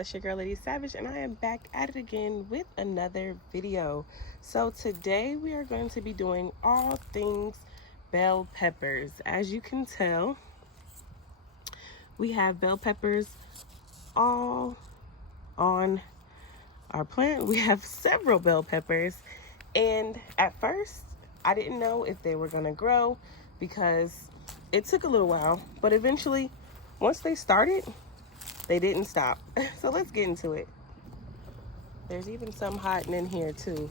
It's your girl Lady Savage, and I am back at it again with another video. So today we are going to be doing all things bell peppers. As you can tell, we have bell peppers all on our plant. We have several bell peppers, and at first I didn't know if they were going to grow because it took a little while, but eventually once they started, they didn't stop. So let's get into it. There's even some hiding in here too.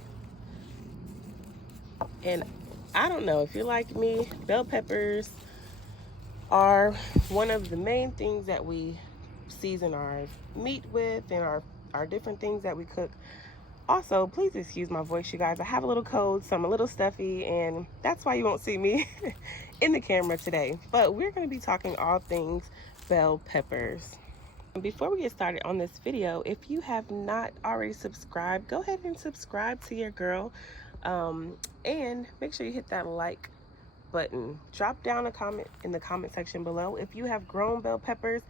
And I don't know if you're like me, bell peppers are one of the main things that we season our meat with and our different things that we cook. Also, please excuse my voice, you guys. I have a little cold, so I'm a little stuffy, and that's why you won't see me in the camera today. But we're going to be talking all things bell peppers. Before we get started on this video, if you have not already subscribed, go ahead and subscribe to your girl, and make sure you hit that like button. Drop down a comment in the comment section below if you have grown bell peppers,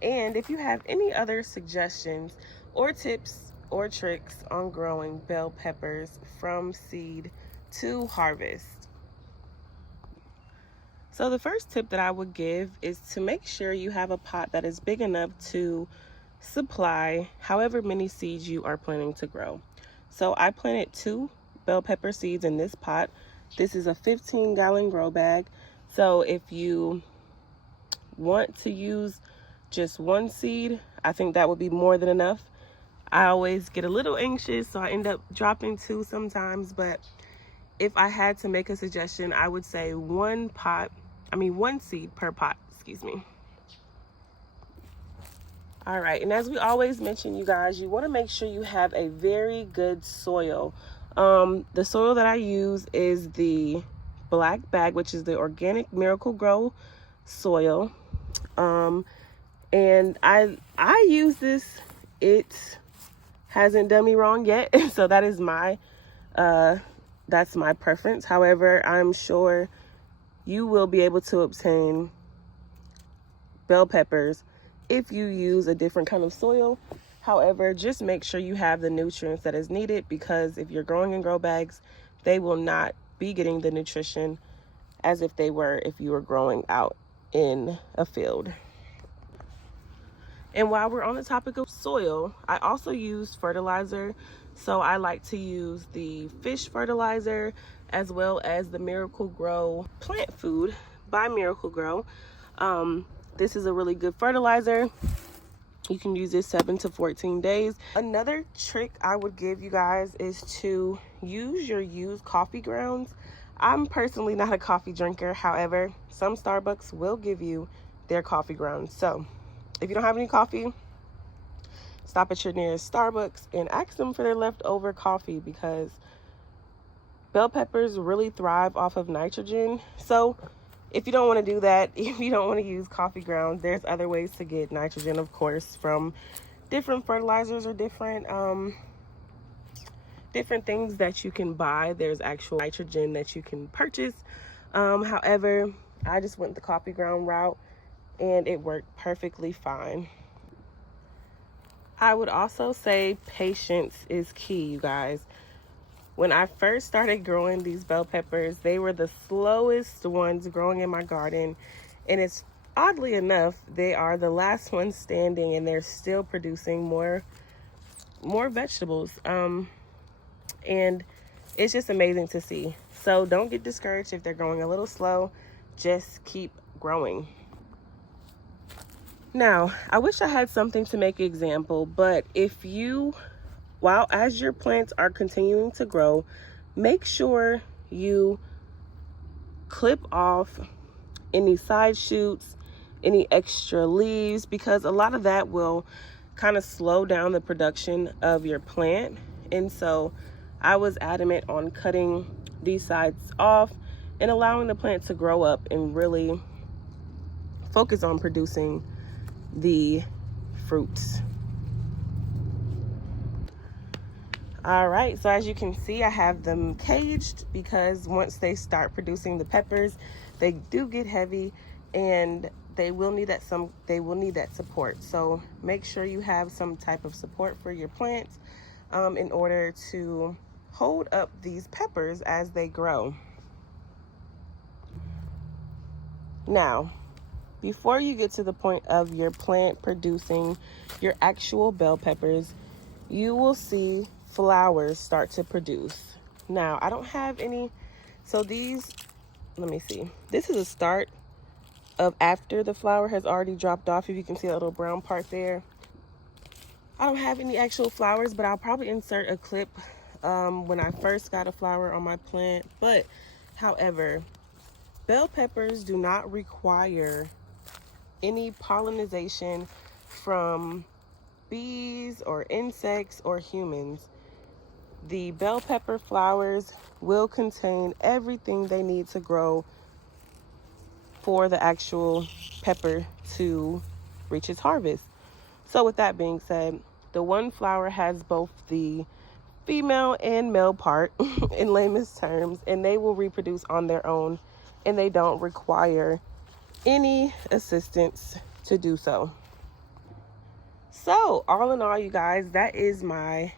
and if you have any other suggestions or tips or tricks on growing bell peppers from seed to harvest. So the first tip that I would give is to make sure you have a pot that is big enough to supply however many seeds you are planning to grow. So I planted 2 bell pepper seeds in this pot. This is a 15-gallon grow bag. So if you want to use just 1 seed, I think that would be more than enough. I always get a little anxious, so I end up dropping 2 sometimes, but if I had to make a suggestion, I would say 1 seed per pot, excuse me. All right, and as we always mention, you guys, you want to make sure you have a very good soil. The soil that I use is the black bag, which is the organic Miracle Grow soil. And I use this. It hasn't done me wrong yet, so that is that's my preference. However, I'm sure you will be able to obtain bell peppers if you use a different kind of soil. However, just make sure you have the nutrients that is needed, because if you're growing in grow bags, they will not be getting the nutrition as if they were if you were growing out in a field. And while we're on the topic of soil, I also use fertilizer. So I like to use the fish fertilizer as well as the Miracle Grow plant food by Miracle Grow. This is a really good fertilizer. You can use this 7 to 14 days. Another trick I would give you guys is to use your used coffee grounds. I'm personally not a coffee drinker. However, some Starbucks will give you their coffee grounds. So if you don't have any coffee, stop at your nearest Starbucks and ask them for their leftover coffee, because bell peppers really thrive off of nitrogen. So if you don't want to do that, if you don't want to use coffee grounds, there's other ways to get nitrogen, of course, from different fertilizers or different things that you can buy. There's actual nitrogen that you can purchase. However, I just went the coffee ground route, and it worked perfectly fine. I would also say patience is key, you guys. When I first started growing these bell peppers, they were the slowest ones growing in my garden, and it's oddly enough, they are the last ones standing, and they're still producing more vegetables. And it's just amazing to see. So don't get discouraged if they're growing a little slow. Just keep growing. Now, I wish I had something to make an example, but if you, as your plants are continuing to grow, make sure you clip off any side shoots, any extra leaves, because a lot of that will kind of slow down the production of your plant. And so I was adamant on cutting these sides off and allowing the plant to grow up and really focus on producing the fruits. All right, so as you can see, I have them caged, because once they start producing the peppers, they do get heavy, and they will need that support. So make sure you have some type of support for your plants in order to hold up these peppers as they grow. Now, before you get to the point of your plant producing your actual bell peppers, you will see flowers start to produce. Now, I don't have any, so these, let me see. This is a start of after the flower has already dropped off. If you can see that little brown part there. I don't have any actual flowers, but I'll probably insert a clip when I first got a flower on my plant. But, however, bell peppers do not require any pollination from bees or insects or humans. The bell pepper flowers will contain everything they need to grow for the actual pepper to reach its harvest. So with that being said, the one flower has both the female and male part in layman's terms, and they will reproduce on their own, and they don't require any assistance to do so. So all in all, you guys, that is my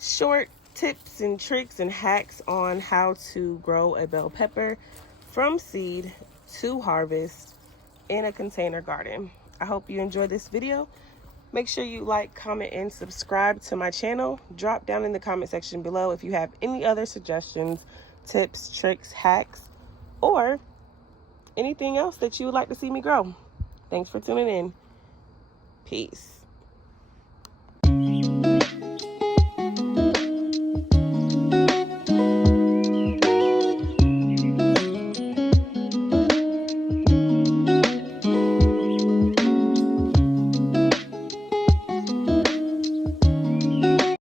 short tips and tricks and hacks on how to grow a bell pepper from seed to harvest in a container garden. I hope you enjoyed this video. Make sure you like, comment, and subscribe to my channel. Drop down in the comment section below if you have any other suggestions, tips, tricks, hacks, or anything else that you would like to see me grow. Thanks for tuning in. Peace.